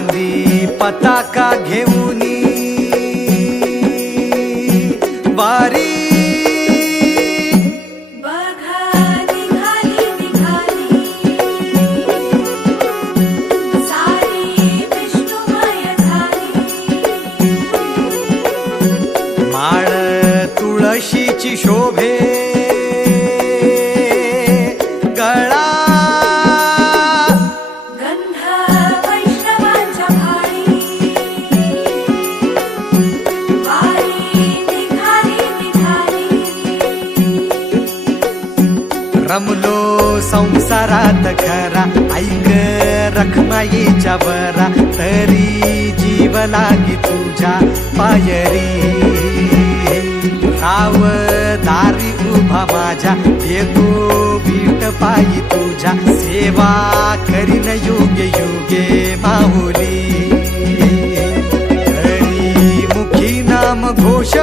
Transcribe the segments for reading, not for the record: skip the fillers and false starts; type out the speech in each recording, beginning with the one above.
बांधी पताका घेऊनी वारी तुळशीची शोभे गळा गंध वैष्णवांच्या भाळी वारी निघाली रमलो संसारात खरा ऐक रखमाईच्या बरा तरी जीव लागी तुझ्या पायरी राव दारी उभा माझ्या येतो बीट पायी तुझ्या सेवा करीन योग्य योगे माहुली हरी मुखी नाम घोष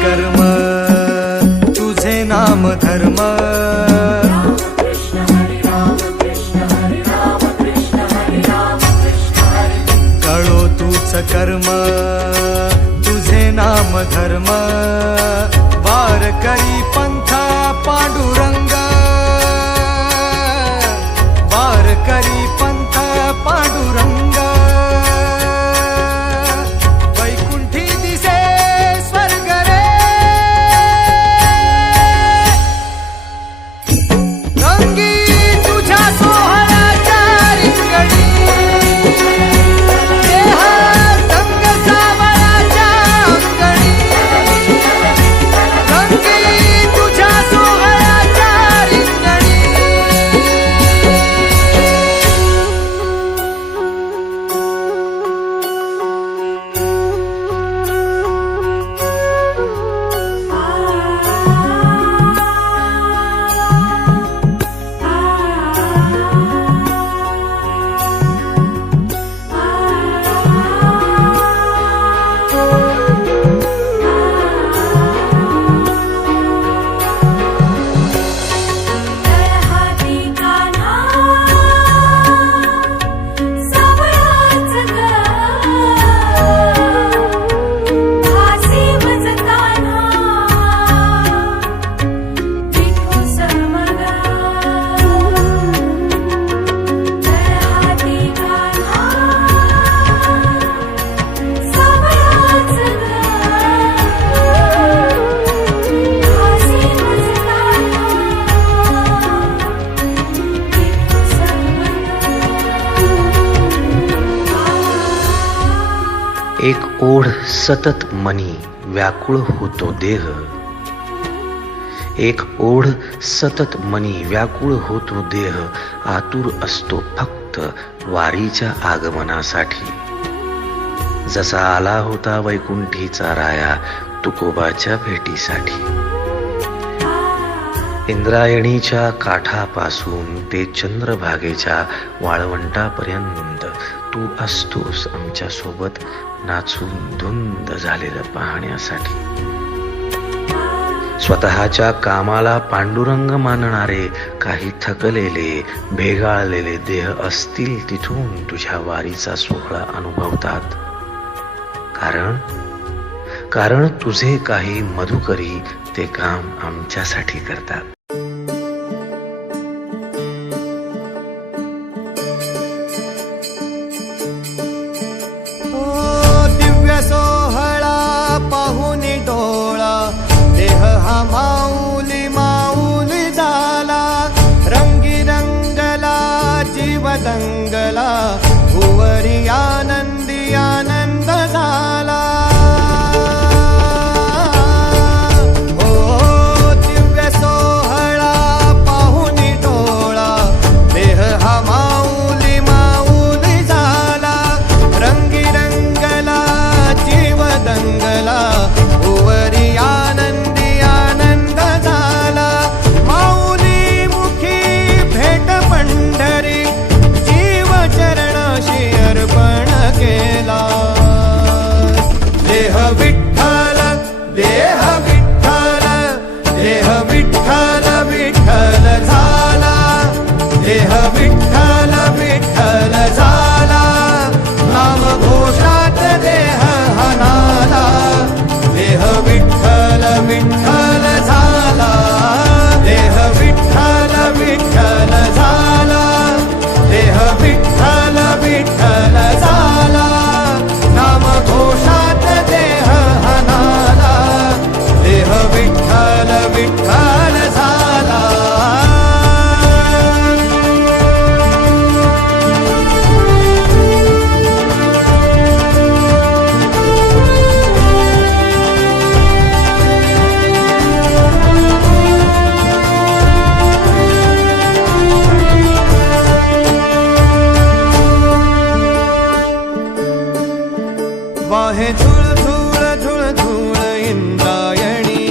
कर्म तुझे नाम धर्म कळो तूच कर्म तुझे नाम धर्म वारकरी पंथ पांडुरंग वारकरी पंथ पांडुरंग एक ओढ सतत मनी व्याकुळ होतो देह एक ओढ सतत मनी व्याकुळ होतो देह आतुर असतो फक्त वारीच्या आगमनासाठी जसा आला होता वैकुंठीचा राया तुकोबाच्या भेटीसाठी इंद्रायणीच्या काठापासून ते चंद्रभागेच्या वाळवंटापर्यंत तू असतोस आमच्या सोबत नाचून धुंद झालेलं पाहण्यासाठी स्वतःच्या कामाला पांडुरंग मानणारे काही थकलेले भेगाळलेले देह असतील तिथून तुझ्या वारीचा सोहळा अनुभवतात कारण तुझे काही मधुकरी ते काम आमच्यासाठी करतात माऊली माऊली झाला रंगी रंगला जीव दंगला भुवरी आनंदी आनंद झाला हो वाहे झुळ झुळ झुळ झुळ इंद्रायणी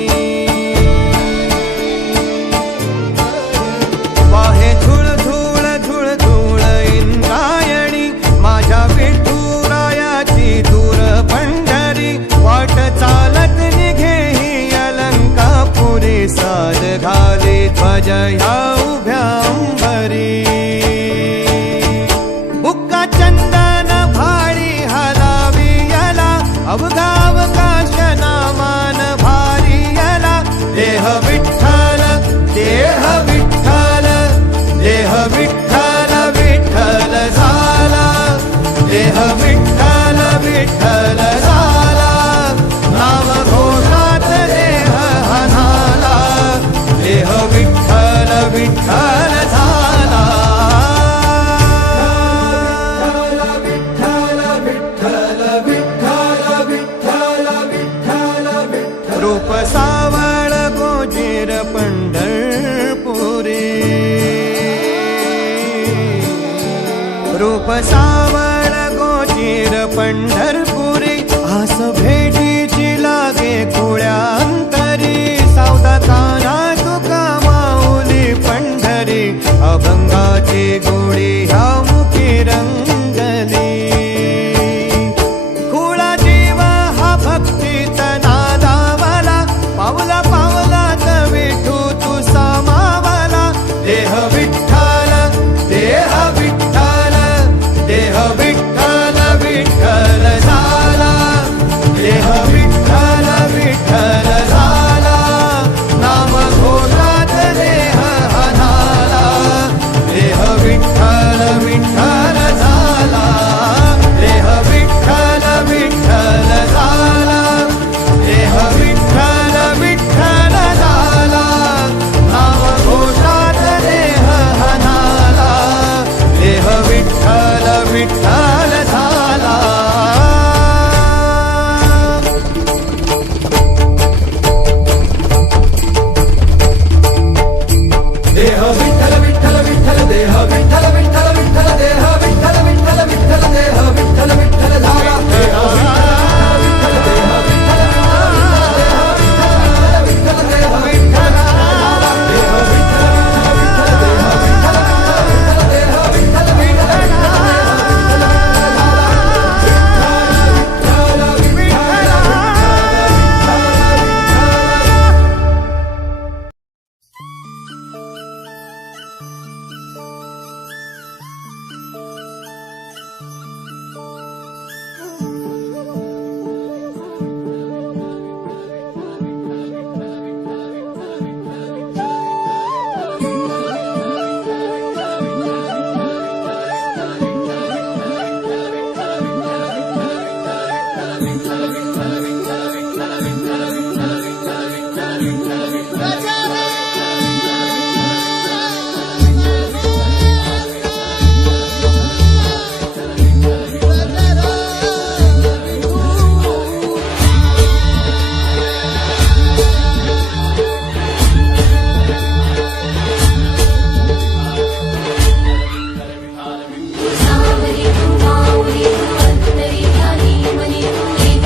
वाहे झुळ झुळ झुळ झुळ इंद्रायणी माझ्या विठुरायाची दूर पंढरी वाट चालत निघे ही अलंकापुरी साद घाली ध्वज ह्या उभ्या अंबरी बुक्का चंदन भाळी हलावी याला अवघावकाश नामान भारी याला देह विठ्ठल देह विठ्ठल देह विठ्ठल विठ्ठल झाला देह विठ्ठल विठ्ठल झाला नाम घोषात देह हनाला देह विठ्ठल विठ्ठल झाला रूप सावळ गोजीर पंढरपुरी रूप सावळ गोजीर पंढरपुरी आस भेटीची लागे खुळ्या अंतरी सावधा काना तुका माऊली पंढरी अभंगाची गोडी ह्या मुखी रंगली खुळा जीव हा भक्तीत नादावला पावला पावलात विठू तू सामावला देह विठ्ठल देह विठ्ठल देह विठ्ठल विठ्ठल झाला देह विठ्ठल विठ्ठल झाला नाम घोषात देह हनाला देह विठ्ठल विठ्ठल झाला देह विठ्ठल विठ्ठल झाला देह विठ्ठल विठ्ठल झाला नाम घोषात देह हनाला देह विठ्ठल विठ्ठल झाला देह विठ्ठल विठ्ठल विठ्ठल देह विठ्ठल विठ्ठल विठ्ठल देह विठ्ठल विठ्ठल विठ्ठल देह विठ्ठल विठ्ठल झाला देह विठ्ठल देह विठ्ठल विठ्ठल देह विठ्ठल देह विठ्ठल देह विठ्ठल सावरी तू माऊली तू अंतरी ध्यानी मनी तू एक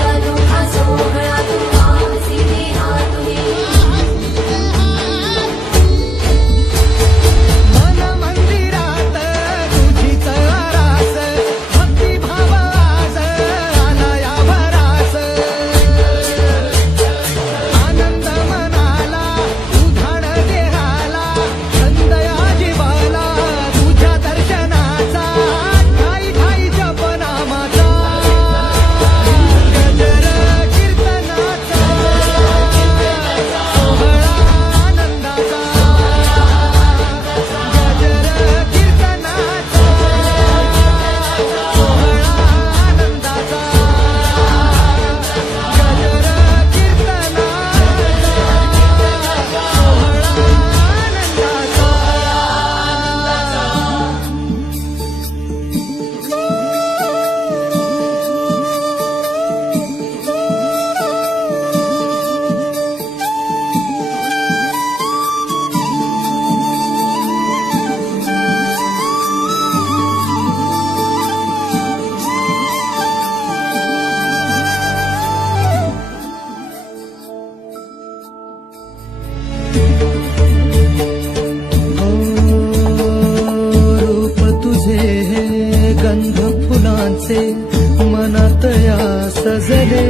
सजले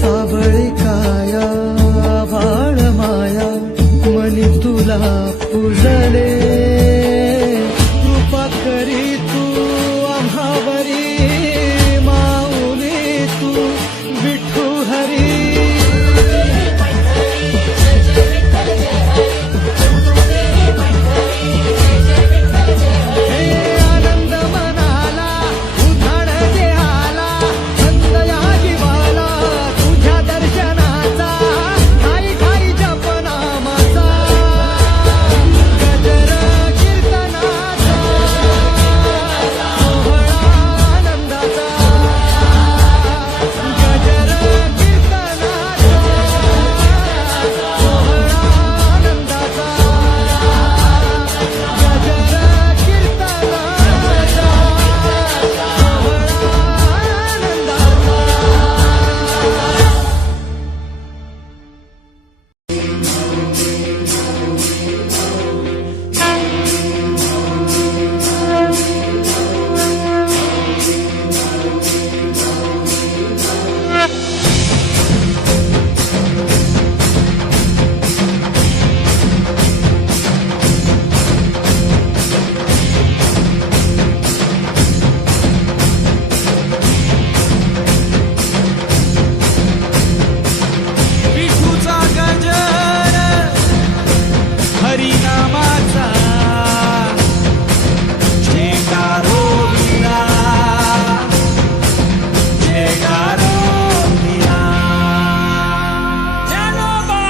सावळी काया बाळ माया मनी तुला पूजले कृपा करी तू आम्हावरी माऊली तू विठू हरी आनंद मनाला उधाण देहाला छंद या जीवाला तुझ्या दर्शनाचा ठाई ठाई जपनामाचा गजर कीर्तनाचा सोहळा आनंदाचा गजर कीर्तनाचा सोहळा आनंदाचा विठूचा गजर हरिनामाचा जयकारो विना जयकारो विना ज्ञानोबा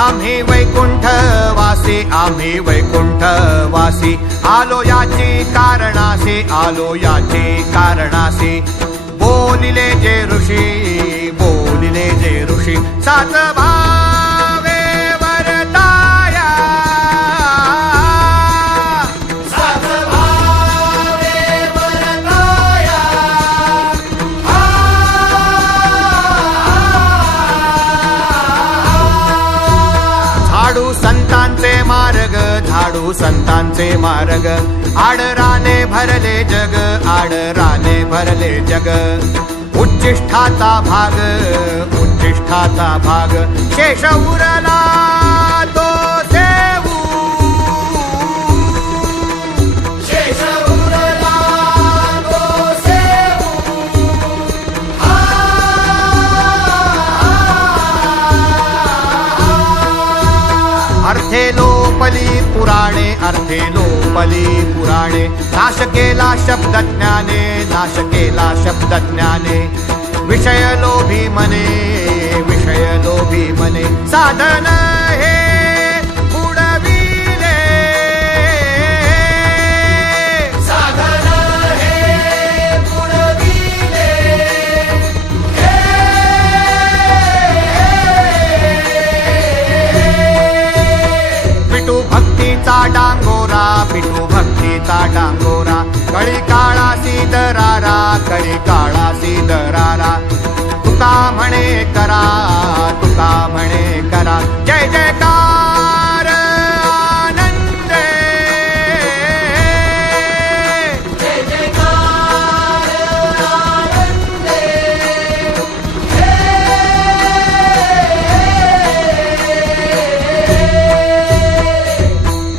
आम्ही वैकुंठवासी आम्ही वैकुंठवासी आलो याची कारणासी आलो याची कारणासी बोलिले जे ऋषी सात भावे वरताया सात भावे वरताया झाडू संतांचे मार्ग झाडू संतांचे मार्ग आडराने भरले जग उच्चिष्ठाचा भाग शेष उरला तो देऊ शेष उरला तो सेवू अर्थे लोपली पुराणे नाश केला शब्द ज्ञाने विषय लोभी मने साधन हे बुडविले साधन हे बुडविले पिटू भक्तीचा डांगोरा कळी काळा सी दरारा तुका म्हणे करा तुका म्हणे करा जय जयकार आनंदे जय जयकार आनंदे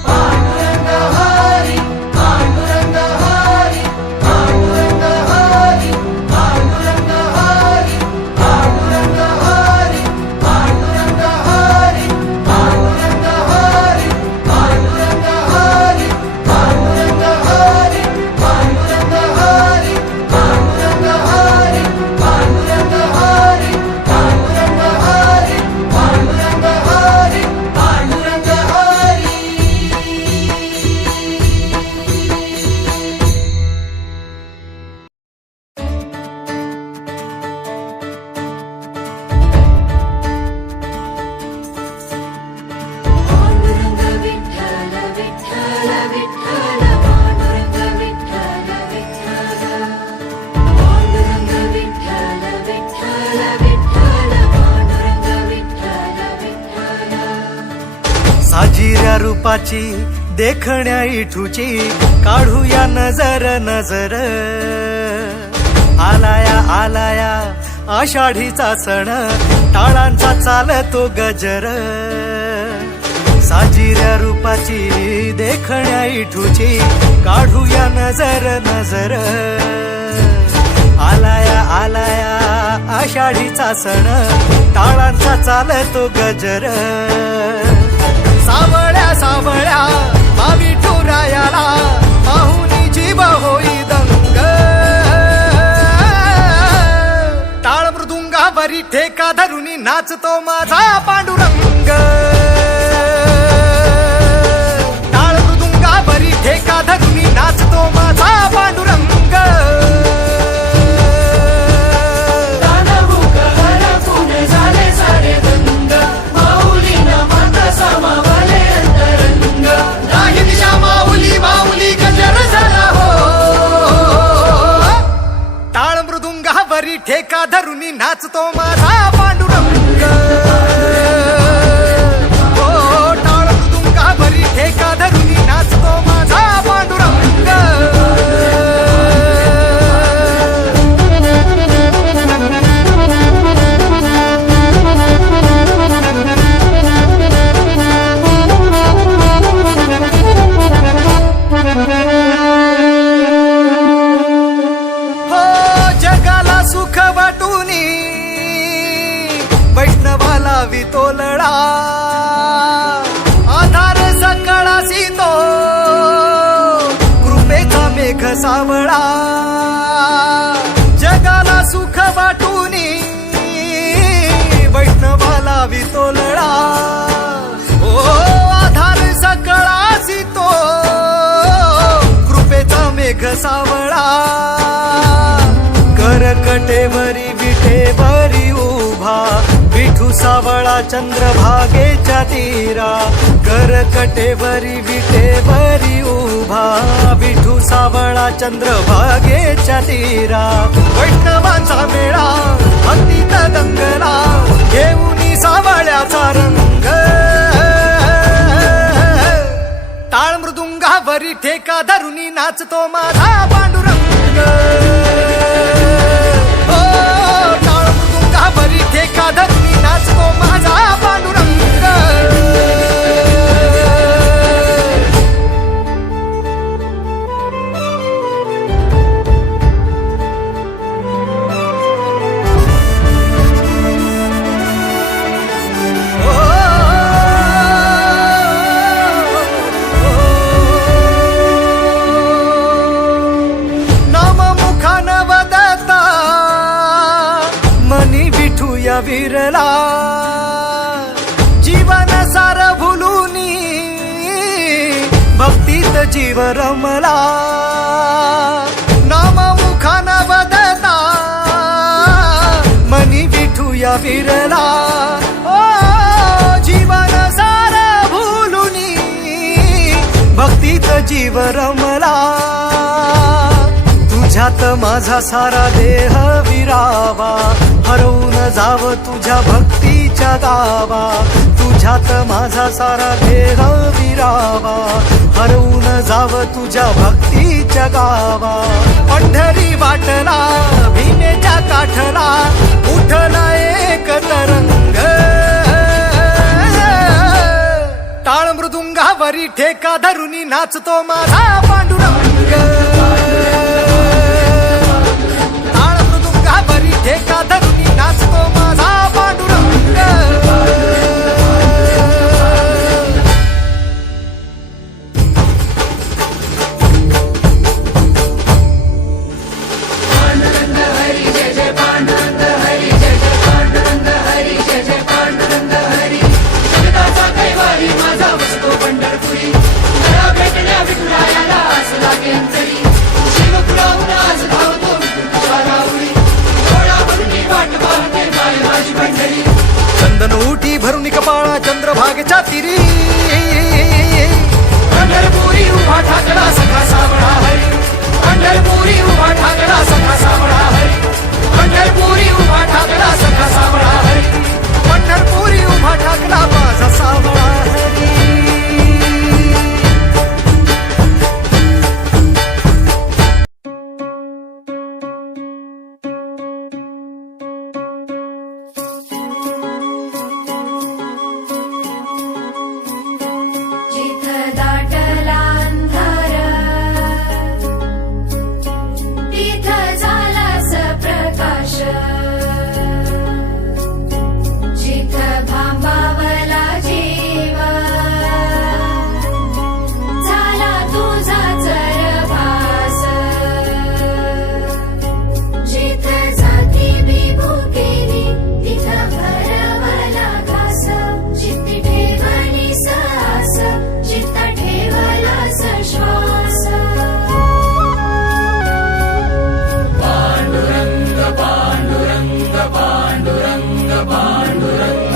पांडुरंग हरी पांडुरंग हरी पांडुरंग हरी पांडुरंग हरी पांडुरंग हरी पांडुरंग हरी पांडुरंग हरी पांडुरंग हरी पांडुरंग हरी पांडुरंग हरी पांडुरंग हरी पांडुरंग हरी पांडुरंग हरी पांडुरंग हरी पांडुरंग हरी पांडुरंग विठ्ठल विठ्ठल विठ्ठल पांडुरंग विठ्ठल विठ्ठल पांडुरंग विठ्ठल विठ्ठल विठ्ठल पांडुरंग विठ्ठल विठ्ठल साजिऱ्या रूपाची देखण्या इठूची काढूया नजर नजर आलाया आलाया आषाढीचा सण टाळांचा चालतो गजर साजिऱ्या रूपाची देखण्या इठूची काढूया नजर नजर आलाया आलाया आषाढीचा सण टाळांचा चालतो गजर सावळ्या सावळ्या मावी ठुरायाला पाहुनी जीव होई दंग टाळ मृदुंगावरी ठेका धरुनी नाचतो माझा पांडुरंग टाळ मृदुंगावरी ठेका धरुनी नाचतो माझा पांडुरंग दानभूक हरपून झाले सारे दंग माऊलीना माता समावले अंतरंग नाही दिशा माऊली माऊली गजर झाला हो टाळ मृदुंगावरी ठेका धरुनी नाचतो माझा पांडुरंग हो टाळ मृदुंगावरी ठेका धरुनी नाचतो माझा पांडुरंग हो जगाला सुख वाटूनी वैष्णवाला वितोलडा आधार सकळासी तो कृपेचा मेघ सावळा जगाला सुख वाटूनी वैष्णवाला वितोलडा ओ आधार सकळासी तो कृपेचा मेघ सावळा करकटेवरी विठेवरी उभा विठू सावळा चंद्रभागेच्या तीरा करकटेवरी विठेवरी उभा विठू सावळा चंद्रभागेच्या तीरा वैष्णवांचा मेळा भक्तीत दंगला घेऊनी सावळ्याचा रंग टाळ मृदुंगावरी ठेका धरुनी नाचतो माझा पांडुरंग हो टाळ मृदुंगावरी ठेका धरुनी नाचतो माझा पांडुरंग विरला जीवन सार भुलूनी भक्तीत जीव रमला नाम मुखान बदता मनी विठूया विरला ओ जीवन सार भुलूनी भक्तीत जीव रमला तुझ्यात माझा सारा देह विरावा हरवून जाव तुझ्या भक्तीच्या भक्तीच्या गावा, तुझ्यात माझा सारा देह विरावा, हरवून जाव तुझ्या भक्तीच्या गावा. पंढरी वाटला भीमेच्या काठला, उठला एक तरंग, टाळ मृदुंगावरी ठेका धरुनी नाचतो माझा पांडुरंग. टाळ मृदुंगावरी ठेका धरुनी नाचतो माझा पांडुरंग. जगताचा कैवारी माझा वसतो पंढरपुरी, मला भेटण्या विठुरायाला आस लागे अंतरी. शिवपुराहून आज धावतो विठुराच्या राहुरी, डोळा भरून वाट पाहते माय माझी पंढरी. चंदन उठी भरून कपाळा चंद्रभागेच्या तिरी, पंढरपुरी उभा ठाकला सखा सावळा हरी, पंढरपुरी उभा ठाकला सखा सावळा हरी, पंढरपुरी उभा ठाकला सखा सावळा हरी. पंढरपुरी उभा ठाकला माझा सावळा हरी. जिथं दाटला अंधार, तिथं झालास प्रकाश. जिथं भांबावला जीव, झाला तुझा चरभास. जिथं जाती बिभुकेली, तिथं भरवला घास. जिथे ठेवली सास, जिथं ठेवलास श्वास. पांडुरंग पांडुरंग पांडुरंग पांडुरंग.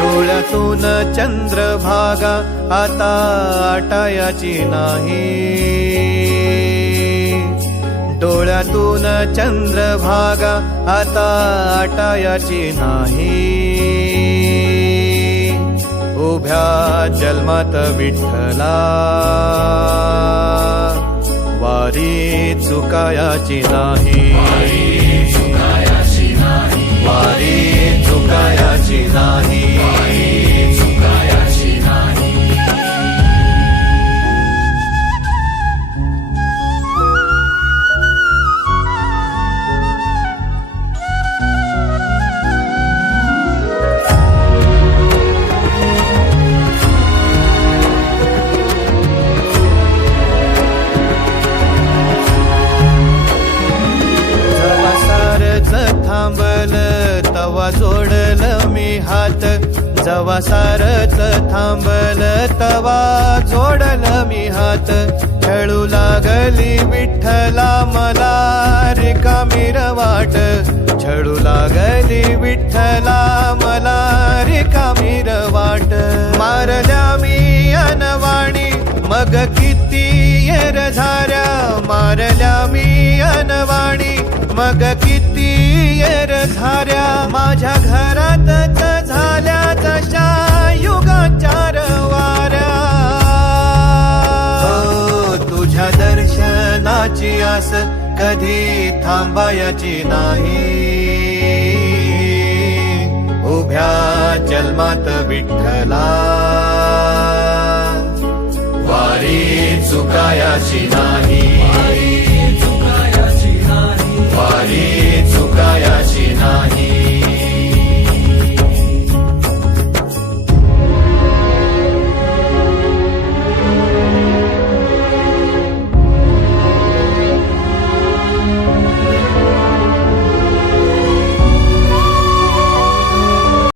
डोळ्यातून चंद्रभागा आता आटायाची नाही, डोळ्यातून चंद्रभागा आता आटायाची नाही. उभ्या जन्मात विठ्ठला वारी चुकायाची नाही, वारी चुकायाची नाही. जेव्हा सारच थांबल तवा जोडल मी हात, जेव्हा सारच थांबल तवा जोडल मी हात. खेळू लागली विठ्ठला मला रिकामी वाट, छळू लागली विठ्ठला मला रिकामी वाट. मारल्या मी अनवाणी मग किती येर झाऱ्या, मारल्या मी अनवाणी मग किती येर झाऱ्या. माझ्या घरातच झाल्या तशा युगाचार वाऱ्या. हो, तुझ्या दर्शनाची आस कधी थांबायची नाही. उभ्या जन्मात विठ्ठला वारी चुकायाची नाही.